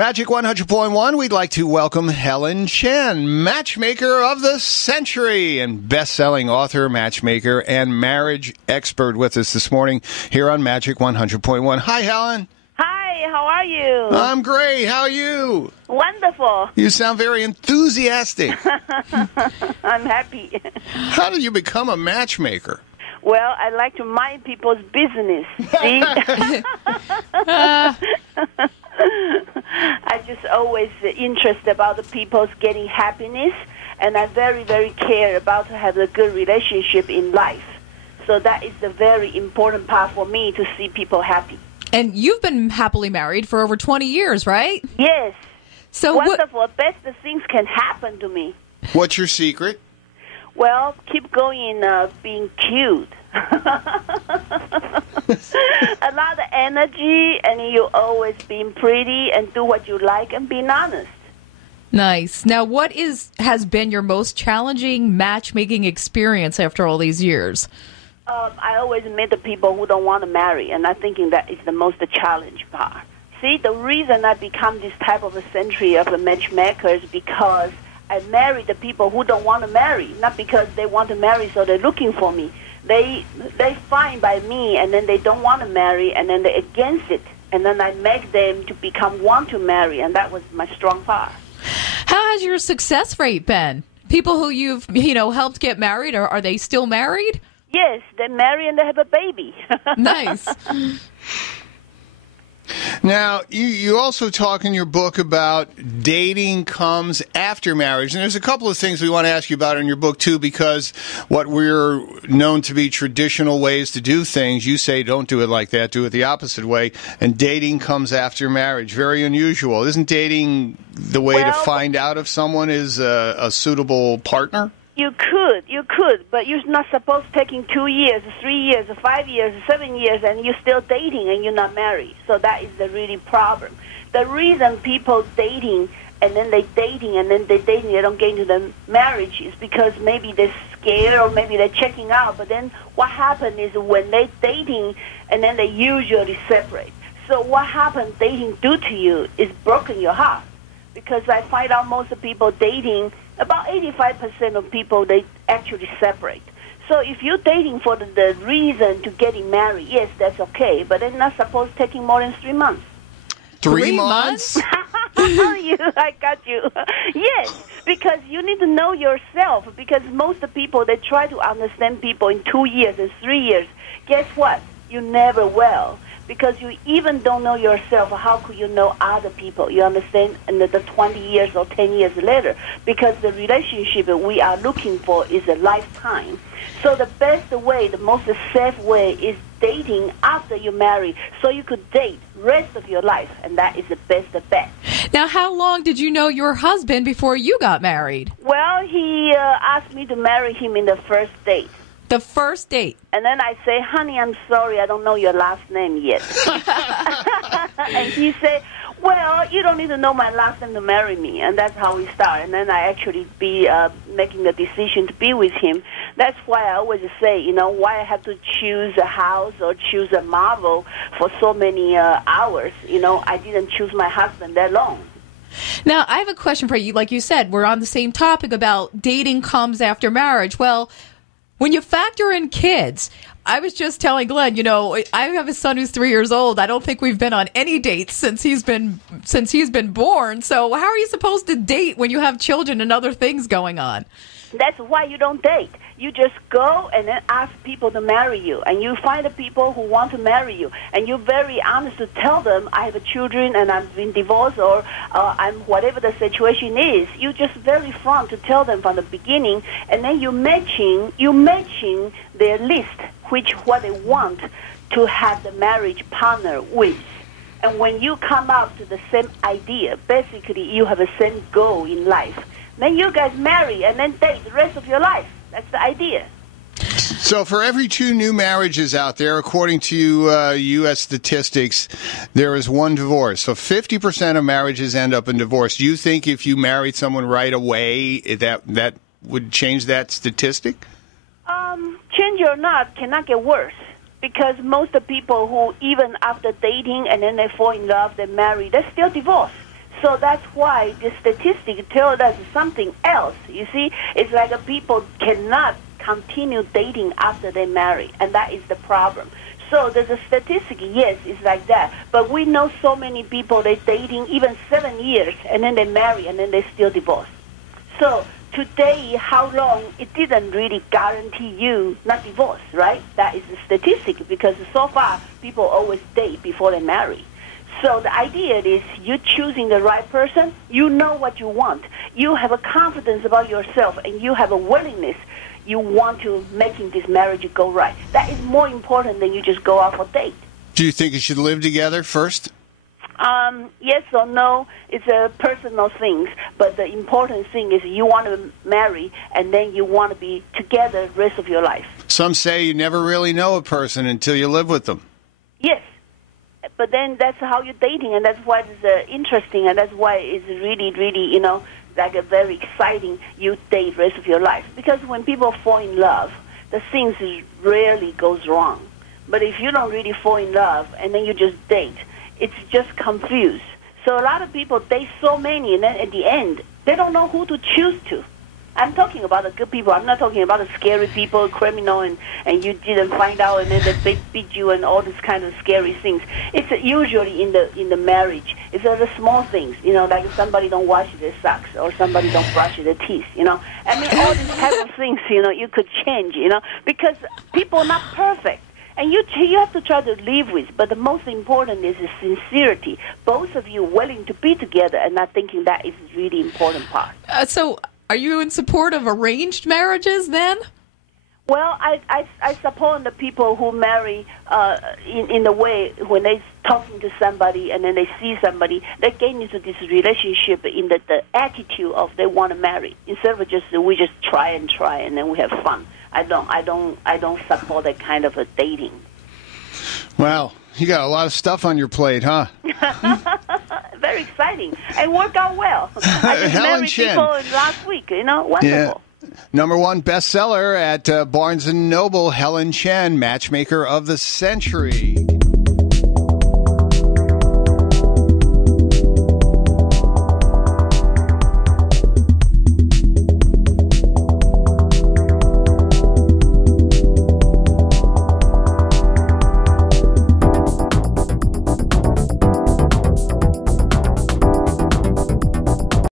Magic 100.1, we'd like to welcome Hellen Chen, matchmaker of the century and best-selling author, matchmaker, and marriage expert with us this morning here on Magic 100.1. Hi, Hellen. Hi, how are you? I'm great. How are you? Wonderful. You sound very enthusiastic. I'm happy. How did you become a matchmaker? Well, I like to mind people's business. See? I just always interested about the people's getting happiness, and I very, very care about to have a good relationship in life. So that is the very important part for me, to see people happy. And you've been happily married for over 20 years, right? Yes. So wonderful. Best things can happen to me. What's your secret? Well, keep going being cute. A lot of energy, and you always being pretty and do what you like and being honest. Nice. Now, what has been your most challenging matchmaking experience after all these years? I always meet the people who don't want to marry, and I'm thinking that is the most challenge part. See, the reason I become this type of a century of a matchmaker is because I marry the people who don't want to marry, not because they want to marry, so they're looking for me. They find by me, and then they don't want to marry, and then they're against it, and then I make them to become want to marry, and that was my strong part. How has your success rate been? People who you've helped get married, or are they still married? Yes, they marry and they have a baby. Nice. Now, you also talk in your book about dating comes after marriage. And there's a couple of things we want to ask you about in your book, too, because what we're known to be traditional ways to do things, you say don't do it like that, do it the opposite way. And dating comes after marriage. Very unusual. Isn't dating the way to find out if someone is a suitable partner? You could, but you're not supposed to taking 2 years, 3 years, 5 years, 7 years, and you're still dating and you're not married. So that is the really problem. The reason people dating and then they dating and then they don't get into the marriage is because maybe they're scared or maybe they're checking out. But then what happens is when they dating and then they usually separate. So what happens dating do to you is broken your heart. Because I find out most of people dating, about 85% of people, they actually separate. So if you're dating for the reason to getting married, yes, that's okay. But they're not supposed to taking more than 3 months. 3 months? I got you. Yes, because you need to know yourself. Because most of people, they try to understand people in 2 years and 3 years. Guess what? You never will. Because you even don't know yourself, how could you know other people? You understand? And the 20 years or 10 years later, because the relationship we are looking for is a lifetime. So the best way, the most safe way is dating after you marry, so you could date rest of your life, and that is the best bet. Now, how long did you know your husband before you got married? Well, he asked me to marry him in the first date. The first date. And then I say, honey, I'm sorry, I don't know your last name yet. And he said, well, you don't need to know my last name to marry me. And that's how we start. And then I actually be making the decision to be with him. That's why I always say, why I have to choose a house or choose a marvel for so many hours. I didn't choose my husband that long. Now, I have a question for you. Like you said, we're on the same topic about dating comes after marriage. Well, when you factor in kids, I was just telling Glenn, I have a son who's 3 years old. I don't think we've been on any dates since he's been born. So how are you supposed to date when you have children and other things going on? That's why you don't date. You just go and then ask people to marry you. And you find the people who want to marry you. And you're very honest to tell them, I have children and I've been divorced or I'm whatever the situation is. You just very front to tell them from the beginning. And then you're matching their list, what they want to have the marriage partner with. And when you come up to the same idea, basically you have the same goal in life. Then you guys marry and then date the rest of your life. That's the idea. So for every 2 new marriages out there, according to U.S. statistics, there is 1 divorce. So 50% of marriages end up in divorce. Do you think if you married someone right away, that would change that statistic? Change or not, cannot get worse. Because most of the people who, even after dating and then they fall in love, they marry, they're still divorced. So that's why the statistics tell us something else. You see, it's like people cannot continue dating after they marry, and that is the problem. So there's a statistic, yes, it's like that. But we know so many people, they're dating even 7 years, and then they marry, and then they still divorce. So today, how long, it didn't really guarantee you not divorce, right? That is the statistic, because so far, people always date before they marry. So the idea is you choosing the right person, you know what you want. You have a confidence about yourself, and you have a willingness. You want to making this marriage go right. That is more important than you just go out for date. Do you think you should live together first? Yes or no, it's a personal thing. But the important thing is you want to marry, and then you want to be together the rest of your life. Some say you never really know a person until you live with them. Yes. But then that's how you're dating, and that's why it's interesting, and that's why it's really, really, like a very exciting you date the rest of your life. Because when people fall in love, the things rarely goes wrong. But if you don't really fall in love and then you just date, it's just confused. So a lot of people date so many, and then at the end, they don't know who to choose to. I'm talking about the good people. I'm not talking about the scary people, criminal, and you didn't find out, and then they beat you and all these kind of scary things. It's usually in the marriage. It's the small things, like somebody don't wash their socks or somebody don't brush their teeth, I mean, all these type of things, you could change, because people are not perfect. And you have to try to live with, but the most important is the sincerity. Both of you willing to be together and not thinking that is a really important part. So are you in support of arranged marriages then? Well, I support the people who marry in the way when they're talking to somebody and then they see somebody, they get into this relationship in the attitude of they want to marry instead of we just try and then we have fun. I don't support that kind of a dating. Wow, you got a lot of stuff on your plate, huh? Very exciting. And worked out well. I just Hellen married Chen. people last week, wonderful. Yeah. #1 bestseller at Barnes & Noble, Hellen Chen, Matchmaker of the Century.